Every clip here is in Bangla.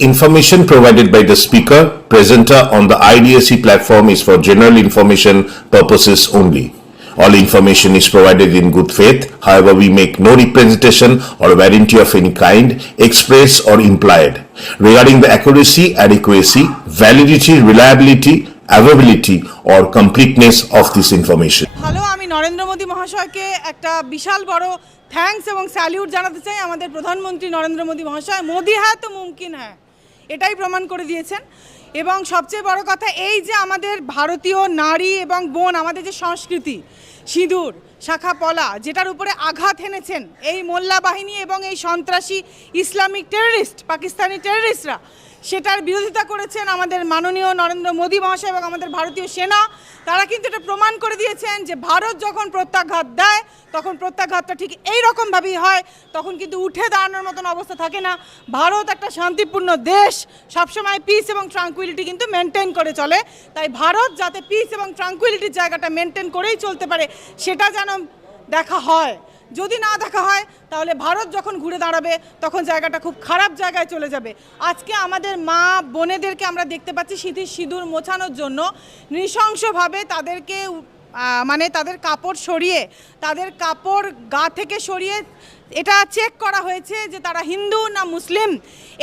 information provided by the speaker, presenter on the IDSC platform is for general information purposes only. All information is provided in good faith. However, we make no representation or warranty of any kind, express or implied, regarding the accuracy, adequacy, validity, reliability, availability or completeness of this information. ভালো আমি নরেন্দ্র মোদী মহাশয়কে একটা বিশাল বড় থ্যাঙ্কস এবং স্যালিউট জানাতে চাই। আমাদের প্রধানমন্ত্রী নরেন্দ্র মোদী মহাশয় মোদি হ্যাঁ তো মুমকিন হ্যাঁ এটাই প্রমাণ করে দিয়েছেন। এবং সবচেয়ে বড় কথা এই যে আমাদের ভারতীয় নারী এবং বোন, আমাদের যে সংস্কৃতি, সিঁদুর, শাখা পলা, যেটার উপরে আঘাত হেনেছেন এই মোল্লা বাহিনী এবং এই সন্ত্রাসী ইসলামিক টেররিস্ট, পাকিস্তানি টেররিস্টরা, সেটার বিরোধিতা করেছেন আমাদের মাননীয় নরেন্দ্র মোদী মহাশয় এবং আমাদের ভারতীয় সেনা। তারা কিন্তু এটা প্রমাণ করে দিয়েছেন যে ভারত যখন প্রত্যাঘাত দেয় তখন প্রত্যাঘাতটা ঠিক এই রকমভাবেই হয়, তখন কিন্তু উঠে দাঁড়ানোর মতন অবস্থা থাকে না। ভারত একটা শান্তিপূর্ণ দেশ, সবসময় পিস এবং ট্রাঙ্কুইলিটি কিন্তু মেনটেন করে চলে। তাই ভারত যাতে পিস এবং ট্রাঙ্কুইলিটির জায়গাটা মেনটেন করেই চলতে পারে সেটা যেন দেখা হয়। যদি না দেখা হয় তাহলে ভারত যখন ঘুরে দাঁড়াবে তখন জায়গাটা খুব খারাপ জায়গায় চলে যাবে। আজকে আমাদের মা বোনেদেরকে আমরা দেখতে পাচ্ছি সিঁদুর মোছানোর জন্য নৃশংসভাবে তাদেরকে মানে তাদের কাপড় সরিয়ে, তাদের কাপড় গা থেকে সরিয়ে এটা চেক করা হয়েছে যে তারা হিন্দু না মুসলিম।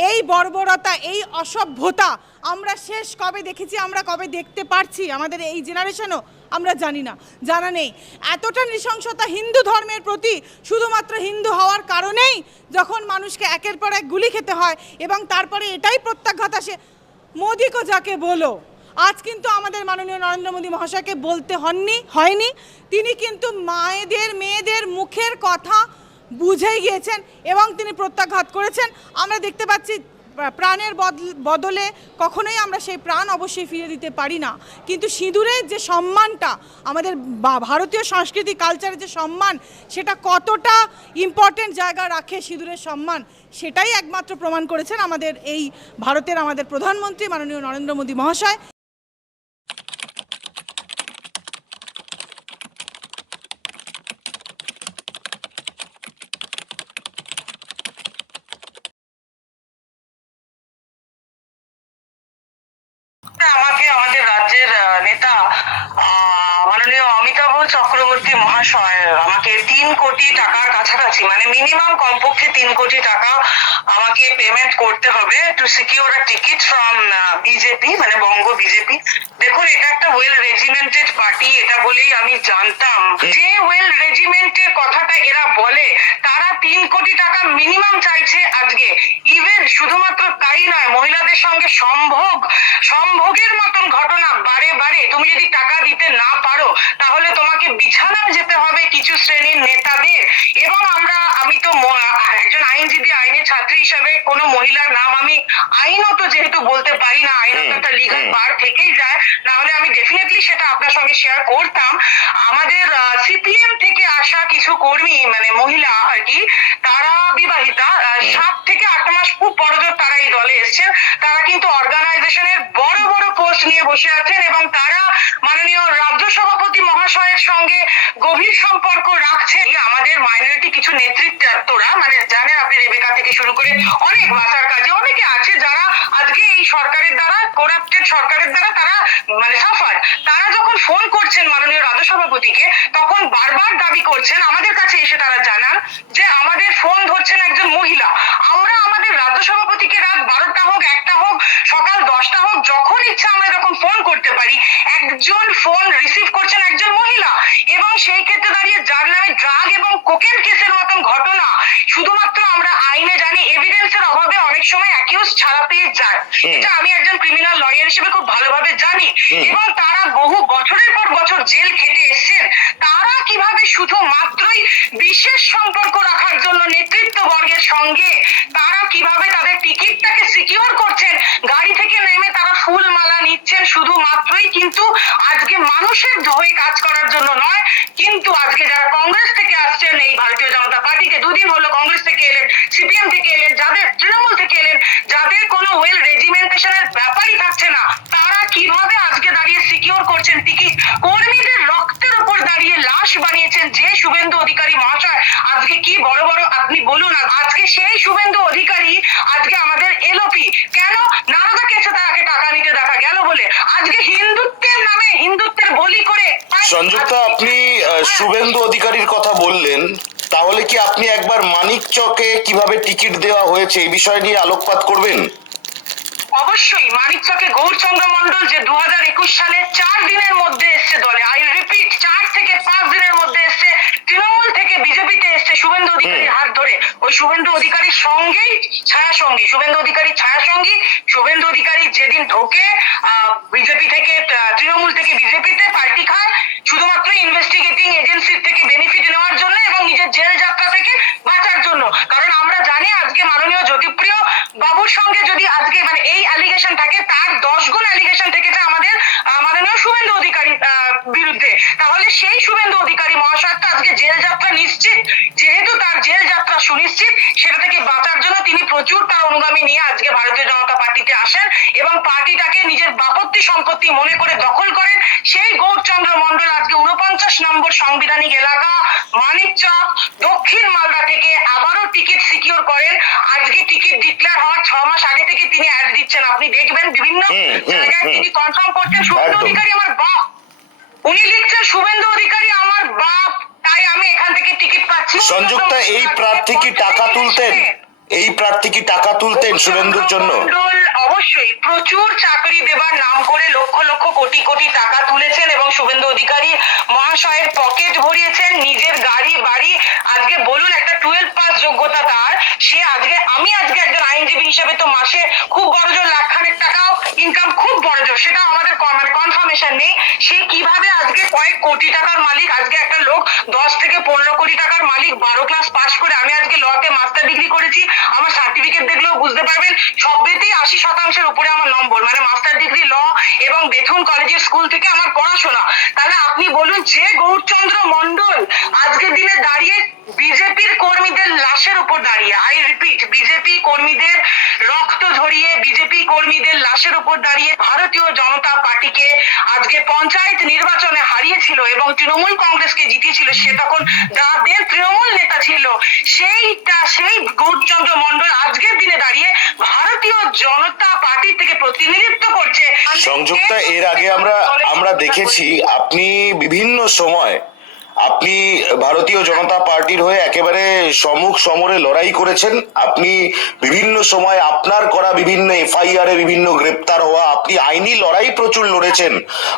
এই বর্বরতা, এই অসভ্যতা আমরা শেষ কবে দেখেছি, আমরা কবে দেখতে পারছি, আমাদের এই জেনারেশনও আমরা জানি না, জানা নেই। এতটা নৃশংসতা হিন্দু ধর্মের প্রতি শুধুমাত্র হিন্দু হওয়ার কারণেই যখন মানুষকে একের পর এক গুলি খেতে হয় এবং তারপরে এটাই প্রত্যাঘাত আসে। মোদিকে যাকে বলো, আজ কিন্তু আমাদের মাননীয় নরেন্দ্র মোদী মহাশয়কে বলতে হয়নি, তিনি কিন্তু মেয়েদের মুখের কথা বুঝেই গিয়েছেন এবং তিনি প্রত্যাঘাত করেছেন। আমরা দেখতে পাচ্ছি প্রাণের বদলে কখনোই আমরা সেই প্রাণ অবশ্যই ফিরে দিতে পারি না, কিন্তু সিঁদুরের যে সম্মানটা, আমাদের ভারতীয় সংস্কৃতি কালচারের যে সম্মান, সেটা কতটা ইম্পর্টেন্ট জায়গা রাখে সিঁদুরের সম্মান, সেটাই একমাত্র প্রমাণ করেছেন আমাদের এই ভারতের আমাদের প্রধানমন্ত্রী মাননীয় নরেন্দ্র মোদী মহাশয়। আমাকে আমাদের রাজ্যের নেতা মাননীয় অমিতাভ চক্রবর্তী মহাশয় আমাকে 3 কোটি টাকার কাছাকাছি, মানে মিনিমাম কমপক্ষে 3 কোটি টাকা আমাকে পেমেন্ট করতে হবে to secure a ticket from BJP, মানে বঙ্গ বিজেপি। দেখুন, এটা একটা ওয়েল রেজিমেন্টেড পার্টি, এটা বলেই আমি জানতাম যে ওয়েল রেজিমেন্টের কথাটা এরা বলে, তারা 3 কোটি টাকা মিনিমাম চাইছে আজকে। ইভেন শুধুমাত্র তাই নয়, মহিলাদের সঙ্গে সম্ভোগের মতন ঘটনা বারে বারে। তুমি যদি টাকা দিতে না পারো তাহলে তোমাকে বিছানায় যেতে হবে কিছু শ্রেণীর নেতাদের। এবং আমি তো একজন আইনজীবী, আইনের ছাত্রী হিসাবে কোনো মহিলার নাম আমি আইনত যেহেতু বলতে পারি না, আইনত একটা লিগাল বার থেকেই যায়, না হলে আমি ডেফিনেটলি সেটা আপনার সঙ্গে শেয়ার করতাম। আমাদের সিপিএম থেকে আসা কিছু কর্মী, মানে মহিলা আর কি, তারা বিবাহিতা, 7 থেকে 8 মাস খুব বড়জোর তারা এই দলে এসছেন। তারা কিন্তু অর্গানাইজেশনের বড় বড় পোস্ট নিয়ে বসে আছেন এবং তারা মাননীয় রাজ্য সভাপতি মহাশয়ের সঙ্গে গভীর সম্পর্ক রাখছেন। আমাদের মাইনরিটি কিছু নেতৃত্বরা, মানে জানেন আপনি, রেবেকা থেকে শুরু করে অনেক ভাষার কাজে অনেকে আছে যারা আজকে এই সরকারের দ্বারা, করাপ্টেড সরকারের দ্বারা তারা মানে সাফার। তারা যখন ফোন করছেন মাননীয় রাজ্য সভাপতিকে, তখন বারবার দাবি করছেন, আমাদের কাছে এসে তারা জানান যে আমাদের ফোন ধরছেন একজন মহিলা। আমরা আমাদের রাজ্য সভাপতিকে রাত 12টা হোক, 1টা হোক, সকাল 10টা হোক, যখন ইচ্ছা আমরা যখন ফোন করতে পারি, একজন ফোন রিসিভ করছেন একজন মহিলা। এবং সেই ক্ষেত্রে দাঁড়িয়ে যার নামে ড্রাগ এবং কোকেন কেসের মতন ঘটনা, শুধুমাত্র আমরা আইনে জানি, এভিডেন্সের অভাবে অনেক সময় অ্যাকিউজ ছাড়া পেয়ে যায়। এটা আমি একজন ক্রিমিনাল লয়ার হিসেবে খুব ভালোভাবে জানি। এবং তারা বহু বছরের পর বছর জেল খেটে এসেছেন। তারা কিভাবে শুধুমাত্রই বিশেষ সম্পর্ক রাখার জন্য নেতৃত্ব বর্গের সঙ্গে তারা কিভাবে তাদের টিকিটটাকে সিকিউর করছেন, গাড়ি থেকে নেমে তারা ফুল মালা নিচ্ছেন শুধুমাত্রই কিন্তু আজকে মানুষের হয়ে কাজ করার জন্য নয়। কিন্তু আজকে যারা কংগ্রেস থেকে আসছেন, এই ভারতীয় জনতা পার্টিতে 2 দিন হলো কংগ্রেস থেকে এলেন, সিপিএম থেকে এলেন, যাদের তৃণমূল থেকে এলেন, যাদের কোনো ওয়েল রেজিমেন্টেশনের ব্যাপারই থাকছে না, তারা কিভাবে আজকে দাঁড়িয়ে সিকিউর করছেন টিকিট, কর্মীদের রক্তের উপর দাঁড়িয়ে, লাশ ইতিহাস বানিয়েছেন যে শুভেন্দু অধিকারী মহাশয়, আজকে কি বড় বড় আপনি বলুন, আজকে সেই শুভেন্দু অধিকারী আজকে আমাদের এলওপি কেন নারদা কেছে তাকে টাকা নিতে দেখা গেল বলে আজকে হিন্দুত্বের নামে হিন্দুত্বের বলি করে। সংযুক্তা, আপনি শুভেন্দু অধিকারীর কথা বললেন, তাহলে কি আপনি একবার মানিকচকে কিভাবে টিকিট দেওয়া হয়েছে এই বিষয় নিয়ে আলোকপাত করবেন? অবশ্যই মানিকচকে গৌরচন্দ্র মন্ডল যে 2021 সালে 4 দিনের মধ্যে এসছে দলে, আই রিপিট 4 থেকে 5 দিনের মধ্যে এসছে, তৃণমূল থেকে বিজেপিতে এসছে শুভেন্দু অধিকারীর হাত ধরে। ওই শুভেন্দু অধিকারীর সঙ্গেই ছায়াসঙ্গী, শুভেন্দু অধিকারী ছায়াসঙ্গী। শুভেন্দু অধিকারী যেদিন ঢোকে বিজেপি থেকে তৃণমূল থেকে বিজেপিতে পার্টি খায় শুধুমাত্র ইনভেস্টিগেটিং এজেন্সির থেকে বেনিফিট নেওয়ার জন্য এবং নিজের জেল যাত্রা থেকে বাঁচার জন্য। কারণ আমরা জানি আজকে মাননীয় জ্যোতিপ্রিয় বাবুর সঙ্গে যদি আজকে মানে এই অ্যালিগেশন থাকে, তার 10 গুণ অ্যালিগেশন থেকেছে আমাদের মাননীয় শুভেন্দু অধিকারী বিরুদ্ধে। তাহলে সেই শুভেন্দু অধিকারী মহাশয় তো আজকে জেল যাত্রা নিশ্চিত, যেহেতু তার জেল যাত্রা সুনিশ্চিত, সেটা থেকে বাঁচার জন্য তিনি প্রচুর তার অনুগামী নিয়ে আজকে ভারতীয় জনতা পার্টিতে আসেন এবং পার্টিটাকে নিজের বাপত্তি সম্পত্তি মনে করে দখল করেন। সেই গৌরচন্দ্র মন্ডল আজকে 49 নম্বর সাংবিধানিক এলাকা মানিকচক দক্ষিণ মালদা থেকে আবারও টিকিট সিকিউর করেন। আজকে টিকিট ডিক্লেয়ার হওয়ার 6 মাস আগে থেকে তিনি অ্যাড দিচ্ছেন, আপনি দেখবেন বিভিন্ন জায়গায় তিনি কনফার্ম করছেন শুভেন্দু অধিকারী আমার বাপ, উনি লিখছেন শুভেন্দু অধিকারী আমার বাপ, তাই আমি এখান থেকে টিকিট পাচ্ছি। সংযুক্তা, এই প্রার্থী কি টাকা তুলতেন? এই প্রার্থী কি টাকা তুলতেন শুভেন্দুর জন্য? অবশ্যই প্রচুর চাকরি দেবার নাম করে লক্ষ লক্ষ কোটি কোটি টাকা তুলেছেন এবং শুভেন্দু অধিকারী মহাশয়ের পকেট ভরিয়েছেন, নিজের গাড়ি বাড়ি। আজকে বলুন একটা 12 পাস যোগ্যতা তার, সে আজকে আমি আজকে একজন আইনজীবী হিসেবে তো মাসে খুব বড় জোর লাখখানেক টাকাও ইনকাম, খুব বড় জোর, সেটা আমাদের মানে কনফার্মেশন নেই। সে কিভাবে আজকে কয়েক কোটি টাকার মালিক, আজকে একটা লোক 10 থেকে 15 কোটি টাকার মালিক 12 ক্লাস পাস করে, আমি আজকে লতে মাস্টার ডিগ্রি করেছি, আমার সার্টিফিকেট দেখলেও বুঝতে পারবেন সবতেই 80% উপরে আমার নম্বর, মানে মাস্টার ডিগ্রি ল এবং বেথুন কলেজের স্কুল থেকে আমার পড়াশোনা। তাহলে আপনি বলুন যে গৌরচন্দ্র মন্ডল আজকের দিনে দাঁড়িয়ে বিজেপির কর্মীদের লাশের উপর দাঁড়িয়ে, আই রিপিট বিজেপি কর্মীদের রক্ত ঝরিয়ে বিজেপি কর্মীদের লাশের উপর দাঁড়িয়ে ভারতীয় জনতা পার্টিকে আজকে পঞ্চায়েত নির্বাচনে হারিয়েছিল এবং তৃণমূল কংগ্রেসকে জিতিয়েছিল, সে তখন যাদের তৃণমূল নেতা ছিল, সেই গৌরচন্দ্র মন্ডল আজকের দিনে দাঁড়িয়ে ভারতীয় জনতা পার্টি থেকে প্রতিনিধিত্ব করছে। সংযুক্তা, এর আগে আমরা দেখেছি আপনি বিভিন্ন সময় আপনি ভারতীয় জনতা পার্টির হয়ে একেবারে সম্মুখ সমরে লড়াই করেছেন। আপনি বিভিন্ন সময় আপনার করা বিভিন্ন এফআইআর এ বিভিন্ন গ্রেপ্তার হওয়া, আপনি আইনি লড়াই প্রচুর লড়েছেন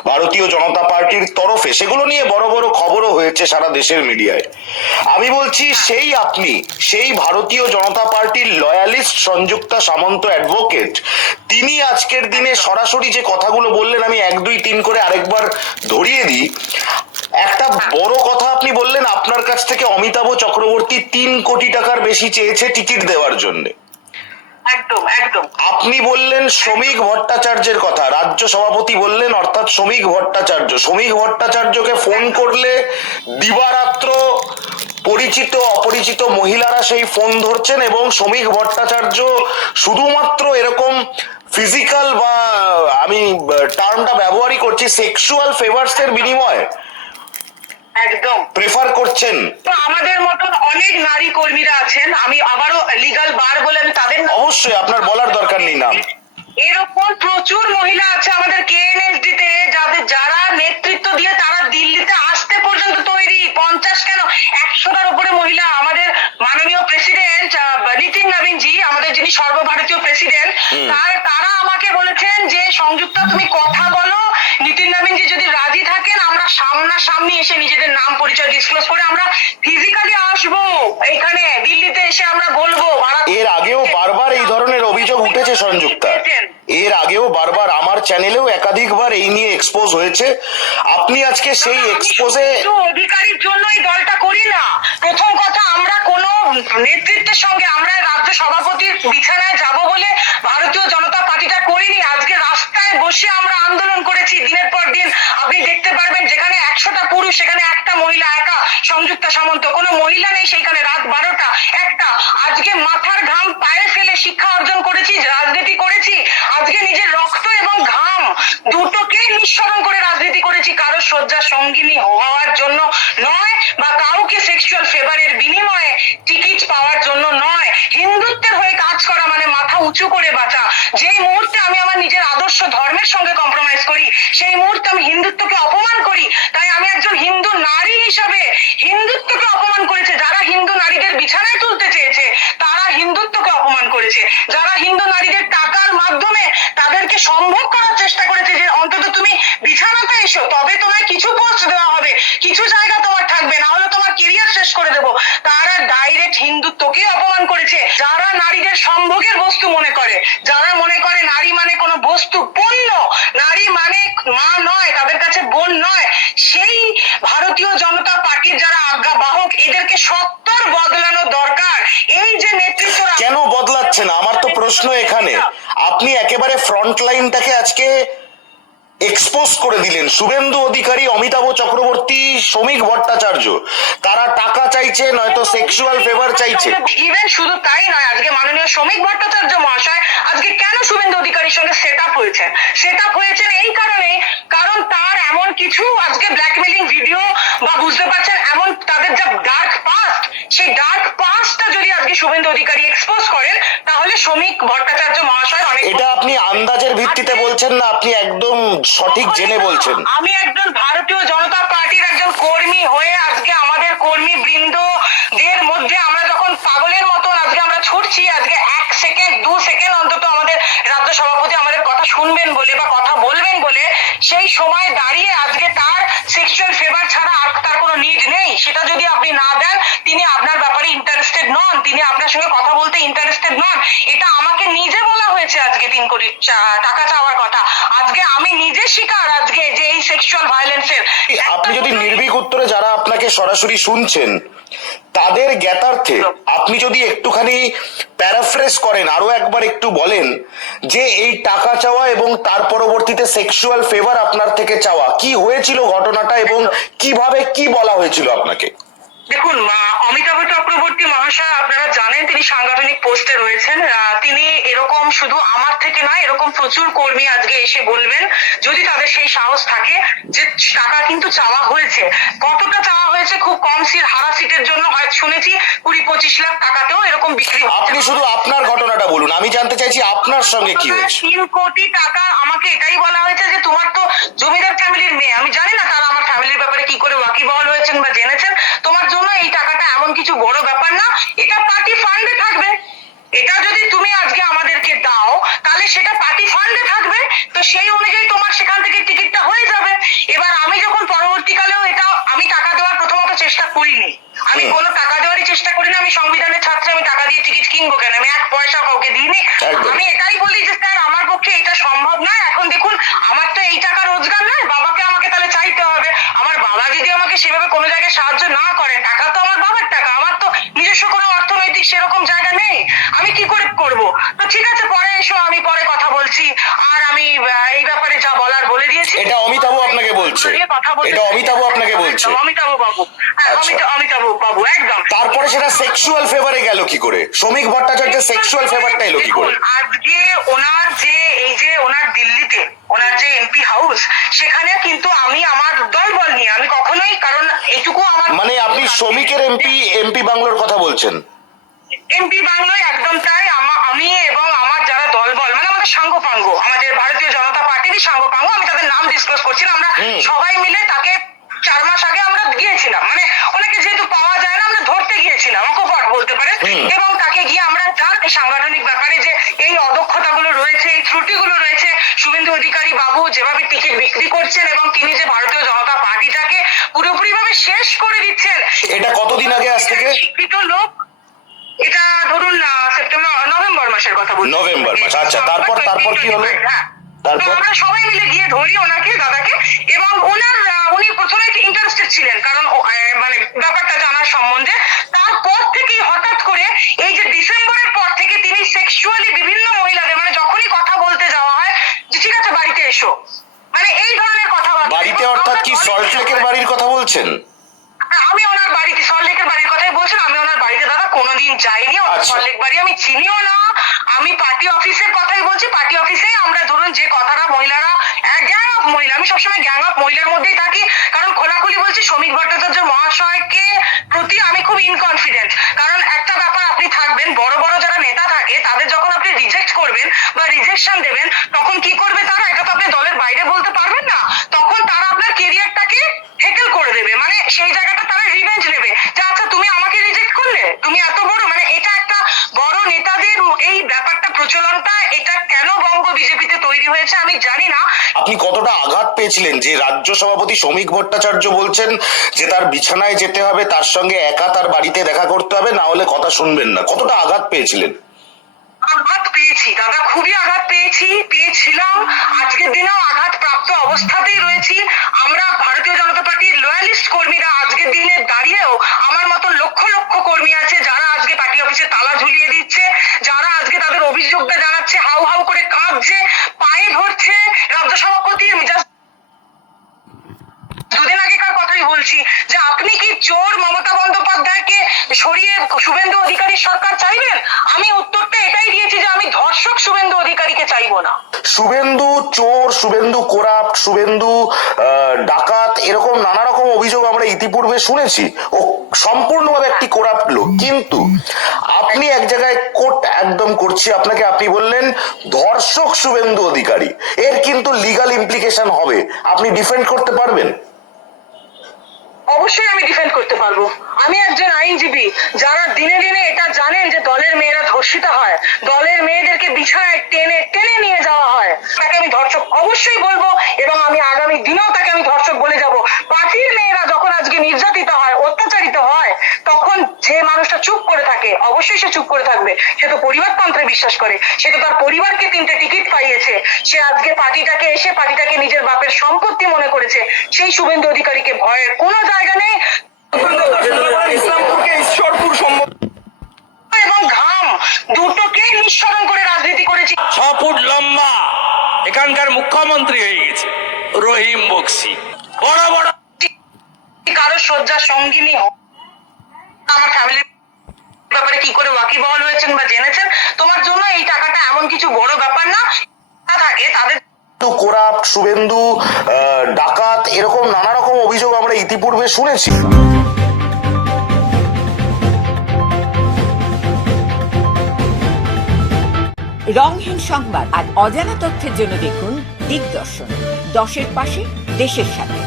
ভারতীয় জনতা পার্টির তরফে, সেগুলো নিয়ে বড় বড় খবরও হয়েছে সারা দেশের মিডিয়ায়। আমি বলছি সেই ভারতীয় জনতা পার্টির লয়ালিস্ট সংযুক্তা সামন্ত অ্যাডভোকেট, তিনি আজকের দিনে সরাসরি যে কথাগুলো বললেন, আমি 1, 2, 3 করে আরেকবার ধরিয়ে দিই। একটা বড় কথা আপনি বললেন, আপনার কাছ থেকে অমিতাভ চক্রবর্তী 3 কোটি টাকার বেশি চেয়েছে টিকিট দেওয়ার জন্য। একদম একদম। আপনি বললেন শ্রমিক ভট্টাচার্যের কথা, রাজ্য সভাপতি বললেন, অর্থাৎ শ্রমিক ভট্টাচার্যকে ফোন করলে দিবারাত্র পরিচিত অপরিচিত মহিলারা সেই ফোন ধরছেন এবং শ্রমিক ভট্টাচার্য শুধুমাত্র এরকম ফিজিক্যাল বা আমি টার্মটা ব্যবহারই করছি সেক্সুয়াল ফেভার্স এর বিনিময়ে একদম প্রেফার করছেন। তো আমাদের মতন অনেক নারী কর্মীরা আছেন, আমি আবারও লিগ্যাল বার বলে আমি তাদের অবশ্যই আপনার বলার দরকার নেই নাম, এরকম প্রচুর মহিলা আছে আমাদের কেএনএসডি তে যারা নেতৃত্ব দিয়ে তারা দিল্লিতে আসতে পর্যন্ত তৈরি, 50 কেন 100টার উপরে মহিলা। আমাদের মাননীয় প্রেসিডেন্ট নীতিন নবীন জি, আমাদের যিনি সর্বভারতীয় প্রেসিডেন্ট, তারা আমাকে বলেছেন যে সংযুক্তা তুমি কথা বলো, নীতিন নবীন জি যদি রাজি থাকেন আমরা সামনাসামনি এসে নিজেদের নাম পরিচয় ডিসক্লোজ করে আমরা ফিজিক্যালি আসবো এখানে দিল্লিতে এসে আমরা বলবো। এর আগেও বারবার এই ধরনের অভিযোগ উঠেছে সংযুক্তা, এর আগেও বারবার আমার চ্যানেলেও একাধিকবার এই নিয়ে এক্সপোজ হয়েছে। আপনি আজকে সেই এক্সপোজে অধিকারীর জন্য এই দলটা করি না। প্রথম কথা, আমরা কোন নেতৃত্বের সঙ্গে আমরা রাজ্য সভাপতির বিছানায় যাব বলে ভারতীয় জনতা পার্টিটা করিনি। আজকে রাস্তায় বসে আমরা আন্দোলন করেছি দিনের পর দিন, আপনি দেখতে পারবেন যেখানে 100টা পুরুষ সেখানে একটা মহিলা, একা সংযুক্তা সামন্ত, কোনো মহিলা নেই সেইখানে, রাত 12টা একটা। আজকে মাথার ঘাম পায়ে ফেলে শিক্ষা অর্জন করেছি, রাজনীতি করেছি, আজকে নিজের রক্ত এবং ঘাম দুটোকেই নিঃসরণ করে রাজনীতি করেছি। পাশাপাশি কারো শয্যা সঙ্গিনী হওয়ার জন্য নয়, বা কাউকে সেক্সুয়াল ফেভারের বিনিময়ে টিকিট পাওয়ার জন্য নয়। হিন্দুত্বের হয়ে কাজ করা মানে মাথা উঁচু করে বাঁচা। যেই মুহূর্তে আমি আমার নিজের আদর্শ ধর্মের সঙ্গে কম্প্রোমাইজ করি, সেই মুহূর্তে আমি হিন্দুত্বকে অপমান করি। তাই আমি একজন হিন্দু নারী হিসাবে হিন্দুত্বকে অপমান করেছে যারা হিন্দু নারীদের বিছানায় তুলতে চেয়েছে, তারা হিন্দুত্বকে অপমান করেছে। যারা হিন্দু নারীদের টাকার মাধ্যমে তাদেরকে সম্ভব করার চেষ্টা করেছে যে অন্তত তুমি বিছানাতে এসো, তবে তোমায় কিছু পোস্ট দেওয়া হবে, কিছু জায়গা তোমার থাকবে, না হলে তোমার কেরিয়ার শেষ করে দেবো, তারা ডাইরেক্ট হিন্দুত্বকে অপমান করেছে। যারা নারীদের সম্ভোগের বস্তু মনে করে, যারা মনে করে নারী মানে কোনো বস্তু, পণ্য, নারী মানে মা নয়, তাদের কাছে বোন নয়, সেই ভারতীয় জনতা পার্টির যারা আজ্ঞা বাহক, এদেরকে সত্তর বদলানো দরকার। এই যে নেতৃত্ব কেন বদলাচ্ছে না? আমার তো প্রশ্ন এখানে, আপনি একেবারে ফ্রন্ট লাইনটাকে আজকে এক্সপোজ করে দিলেন। শুভেন্দু অধিকারী, অমিতাভ চক্রবর্তী, শ্রমিক ভট্টাচার্য, তারা টাকা চাইছে, নয়তো সেক্সুয়াল ফেভার চাইছে। ইভেন শুধু তাই নয়, আজকে মাননীয় শ্রমিক ভট্টাচার্য মহাশয় আজকে কেন শুভেন্দু অধিকারীর সঙ্গে সেট আপ হয়েছেন এই কারণে, কারণ তার এমন কিছু আজকে ব্ল্যাকমেলিং ভিডিও বা বুঝতে পারছেন এমন তাদের যা ডার্ক পাস্ট, সেই ডার্ক পাস্টটা যদি আজকে শুভেন্দু অধিকারী এক্সপোজ করেন, তাহলে শ্রমিক ভট্টাচার্য মহাশয় অনেক। এটা আপনি আন্দাজের ভিত্তিতে বলছেন না, আপনি একদম সঠিক জেনে বলছেন? আমি একজন ভারতীয় জনতা পার্টির একজন কর্মী হয়ে আজকে আমাদের কর্মী বৃন্দদের মধ্যে আমরা যখন পাগলের মতন আজকে আমরা ছুটছি, আজকে 1 সেকেন্ড 2 সেকেন্ড অন্তত আমাদের রাজ্য সভাপতি আমাদের কথা শুনবেন বলে বা কথা বলবেন বলে, সেই সময় দাঁড়িয়ে আজকে তার সেক্সুয়াল ফেভার ছাড়া আর তার কোনো নিড নেই, সেটা যদি আপনি না দেন, তিনি আপনার ব্যাপারে ইন্টারেস্টেড নন, তিনি আপনার সঙ্গে কথা বলতে ইন্টারেস্টেড নন। এটা আমাকে নিজে বলা হয়েছে আজকে 3 কোটি টাকা চাওয়ার কথা। আজকে আমি নিজে শিকার আজকে যে এই সেক্সুয়াল ভায়োলেন্সের। আপনি যদি নির্ভীক উত্তরে যারা আপনাকে সরাসরি শুনছেন তাদের জ্ঞাতার্থে আপনি যদি একটুখানি প্যারাফ্রেজ করেন, আরো একবার একটু বলেন যে এই টাকা চাওয়া এবং তার পরবর্তীতে সেক্সুয়াল ফেভার আপনার থেকে চাওয়া, কি হয়েছিল ঘটনাটা এবং কিভাবে কি বলা হয়েছিল আপনাকে? দেখুন, অমিতাভ চক্রবর্তী মহাশয় আপনারা জানেন তিনি সাংগঠনিক পোস্টে রয়েছেন। তিনি এরকম শুধু আমার থেকে নয়, এরকম প্রচুর কর্মী আজকে এসে বলবেন, যদি তাদের সেই সাহস থাকে, যে টাকা কিন্তু চাওয়া হয়েছে। কতটা চাওয়া হয়েছে? খুব কম সিট, হারা সিটের জন্য হয়তো শুনেছি 20-25 লাখ টাকাতেও এরকম বিক্রি হচ্ছে। আপনি শুধু আপনার ঘটনাটা বলুন, আমি জানতে চাইছি আপনার সঙ্গে কি হয়েছে। 3 কোটি টাকা আমাকে এটাই বলা হয়েছে যে তোমার তো জমিদার ফ্যামিলির মেয়ে, আমি জানি না তারা আমার ফ্যামিলির ব্যাপারে কি করে ওয়াকিবহাল হয়েছেন বা জেনেছেন, তোমার জন্য এই টাকাটা এমন কিছু বড় ব্যাপার না, এটা পার্টি ফান্ডে থাকবে। এটা যদি তুমি আজকে আমাদেরকে দাও, তাহলে সেটা পার্টি ফান্ডে থাকবে, তো সেই অনুযায়ী তোমার সেখান থেকে টিকিটটা হয়ে যাবে। এবার আমি যখন পরবর্তীকালেও এটা আমি টাকা দেওয়ার প্রথমত চেষ্টা করিনি, আমি কোনো টাকা দেওয়ারই চেষ্টা করি না, আমি সংবিধানের ছাত্র, আমি টাকা দিয়ে টিকিট কিনবো কেন? আমি 1 পয়সা কাউকে দিইনি। আমি এটাই বলি যে স্যার আমার পক্ষে এটা সম্ভব নয়। এখন দেখুন, আমার তো এই টাকা রোজগার নয়, বাবাকে আমাকে তাহলে চাইতে হবে। আমার বাবা যদি আমাকে সেভাবে কোনো জায়গায় সাহায্য না করেন, টাকা তো আমার বাবার টাকা, আমার তো নিজস্ব কোনো অর্থনৈতিক সেরকম জায়গা নেই, আমি কি করে করব? তো ঠিক আছে, পরে এসো, আমি পরে কথা বলছি। আর আমি এই ব্যাপারে যা বলার বলে দিয়েছি। এটা অমিতাভ আপনাকে বলছে? এটা অমিতাভ আপনাকে বলছে? অমিতাভ বাবু, হ্যাঁ, অমিতাভ বাবু, একদম। তারপরে সেটা সেক্সুয়াল ফেভারে গেল কি করে? শ্রমিক ভট্টাচার্যের সেক্সুয়াল ফেভারটা এলো কি করে? আজকে ওনার যে এই যে ওনার দিল্লিতে ওনার যে এমপি হাউস, সেখানে কিন্তু আমি আমার দলবল নিয়ে আমি কখনোই, কারণ এইটুকু আমার মানে আপনি শ্রমিকের এমপি বাংলোর কথা বলছেন? এমপি বাংলায় একদম তাই। আমি এবং আমার যারা দলবল, মানে আমাদের সাঙ্গপাঙ্গ, আমাদের ভারতীয় জনতা পার্টিরই সাঙ্গপাঙ্গ, আমি তাদের নাম ডিসক্লোজ করছি না, আমরা সবাই মিলে তাকে 4 মাস আগে আমরা গিয়েছিলাম, মানে ওনাকে যেহেতু পাওয়া যায় না, আমরা ধরতে গিয়েছিলাম, অকপট বলতে পারেন, এবং তাকে গিয়ে আমরা তার সাংগঠনিক ব্যাপারে যে এই অদক্ষতাগুলো রয়েছে, এই ত্রুটিগুলো রয়েছে, শুভেন্দু অধিকারী বাবু যেভাবে টিকিট বিক্রি করছেন এবং তিনি যে ভারতীয় জনতা পার্টিটাকে পুরোপুরিভাবে শেষ করে দিচ্ছেন। এটা কতদিন আগে? আজ থেকে শিক্ষিত লোক, এটা ধরুন নভেম্বর মাসের কথা বলছি। নভেম্বর মাস, আচ্ছা। তারপর কি হলো? তারপর আমরা সবাই মিলে গিয়ে ধরি ওনাকে, দাদাকে, এবং উনি প্রথমে ইন্টারেস্টেড ছিলেন, কারণ মানে ব্যাপারটা জানার সম্বন্ধে। তারপর থেকেই হঠাৎ করে এই যে ডিসেম্বরের পর থেকে তিনি সেক্সুয়ালি বিভিন্ন মহিলাদের, মানে যখনই কথা বলতে যাওয়া হয় যে ঠিক আছে বাড়িতে এসো, মানে এই ধরনের কথা। বাড়িতে অর্থাৎ কি সল্টলেকের বাড়ির কথা বলছেন? আমি ওনার বাড়িতে, সল্টলেকের বাড়ির কথাই বলছেন, আমি ওনার বাড়িতে দাদা কোনোদিন যাইনি, সল্টলেক বাড়ি আমি চিনিও না। আমি পার্টি অফিসের কথাই বলছি, পার্টি অফিসে আমরা ধরুন যে কথাটা মহিলারা গ্যাং অফ মহিলা, আমি সবসময় গ্যাং অফ মহিলার মধ্যেই থাকি, কারণ খোলাখুলি বলছি শ্রমিক ভট্টাচার্য মহাশয়কে প্রতি আমি খুব ইনকনফিডেন্ট। কারণ একটা ব্যাপার, আপনি থাকবেন বড় বড় যারা নেতা থাকে তাদের যখন আপনি রিজেক্ট করবেন বা রিজেকশন দেবেন, তখন কি করবে তারা, এটা তো আপনি দলের বাইরে বলতে পারবেন না, তখন তারা আপনার কেরিয়ারটাকে হেকেল করে দেবে, মানে সেই জায়গাটা তারা রিভেঞ্জ নেবে যে আচ্ছা তুমি আমাকে রিজেক্ট করলে, তুমি এত বড়, মানে এটা একটা বড় নেতাদের এই ব্যাপারটা প্রচলনটা এটা কেন বঙ্গ বিজেপিতে তৈরি হয়েছে আমি জানি না। আপনি কতটা আঘাত পেয়েছিলেন যে রাজ্য সভাপতি শ্রমিক ভট্টাচার্য বলছেন যে তার বিছানায় যেতে হবে, তার সঙ্গে একা তার বাড়িতে দেখা করতে হবে, না হলে কথা শুনবেন না? কতটা আঘাত পেয়েছিলেন? আঘাত পেয়েছি দাদা, খুবই আঘাত পেয়েছিলাম, আজকের দিনেও আঘাত প্রাপ্ত অবস্থাতেই রয়েছি। আমরা ভারতীয় জনতা পার্টির লয়ালিস্ট কর্মীরা আজকের দিনে দাঁড়িয়েও আমার মতো লক্ষ লক্ষ কর্মী আছে যারা আজকে পার্টি অফিসে তালা ঝুলিয়ে দিচ্ছে, যারা আজকে তাদের অভিযোগটা জানাচ্ছে, হাউ হাউ করে কাঁদছে, পায়ে ধরছে। রাজ্য সভাপতির মেজাজ দুদিন আগেকার কথাই বলছি যে আপনি কি চোর মমতা বন্দ্যোপাধ্যায়কে সরিয়ে শুভেন্দু অধিকারীর সরকার চাইবেন? আমি উত্তরটা এটাই দিয়েছি যে আমি ধর্ষক শুভেন্দু অধিকারীকে চাইবো না। শুভেন্দু চোর, শুভেন্দু কোরাপ্ট, শুভেন্দু ডাকাত, এরকম নানা রকম অভিযোগ আমরা ইতিপূর্বে শুনেছি। ও সম্পূর্ণভাবে একটি কোরাপ্ট লোক, কিন্তু আপনি এক জায়গায় কোট একদম করছি আপনাকে, আপনি বললেন ধর্ষক শুভেন্দু অধিকারী, এর কিন্তু লিগ্যাল ইমপ্লিকেশন হবে, আপনি ডিফেন্ড করতে পারবেন? অবশ্যই আমি ডিফেন্ড করতে পারবো। আমি একজন আইনজীবী, যারা দিনে দিনে এটা জানেন যে দলের মেয়েরা ধর্ষিত হয়, দলের মেয়েদেরকে বিছানায় টেনে টেনে নিয়ে যাওয়া হয়, তাকে আমি ধর্ষক অবশ্যই বলবো, এবং আমি আগামী দিনেও তাকে আমি ধর্ষক বলে যাব। পার্টির মেয়েরা যখন আজকে নির্যাতিত হয়, অত্যাচারিত হয়, তখন যে মানুষটা চুপ করে থাকে, অবশ্যই সে চুপ করে থাকবে, সে তো পরিবারতন্ত্রে বিশ্বাস করে, সে তো তার পরিবারকে 3টে টিকিট পাইয়েছে, সে আজকে পার্টিটাকে এসে পার্টিটাকে নিজের বাপের সম্পত্তি মনে করেছে। সেই শুভেন্দু অধিকারীকে ভয়ের কোনো জায়গা নেই, ইসলামপুরকে ঈশ্বরপুর এবং ঘাম দুটোকে নিঃসরণ করে রাজনীতি করেছি। 6 ফুট লম্বা এখানকার মুখ্যমন্ত্রী হয়ে গেছে রহিম বক্সি, বড় বড় কারো শয্যার সঙ্গিনী হোক, আমার ফ্যামিলির ব্যাপারে কি করে ওয়াকিবহাল হয়েছেন বা জেনেছেন, তোমার জন্য এই টাকাটা এমন কিছু বড় ব্যাপার না। থাকে তাদের কোরাপ্ট, শুভেন্দু ডাকাত, এরকম নানা রকম অভিযোগ আমরা ইতিপূর্বে শুনেছি। রংহীন সংবাদ আর অজানা তথ্যের জন্য দেখুন দিগদর্শন, 10-এর পাশে, দেশের সাথে।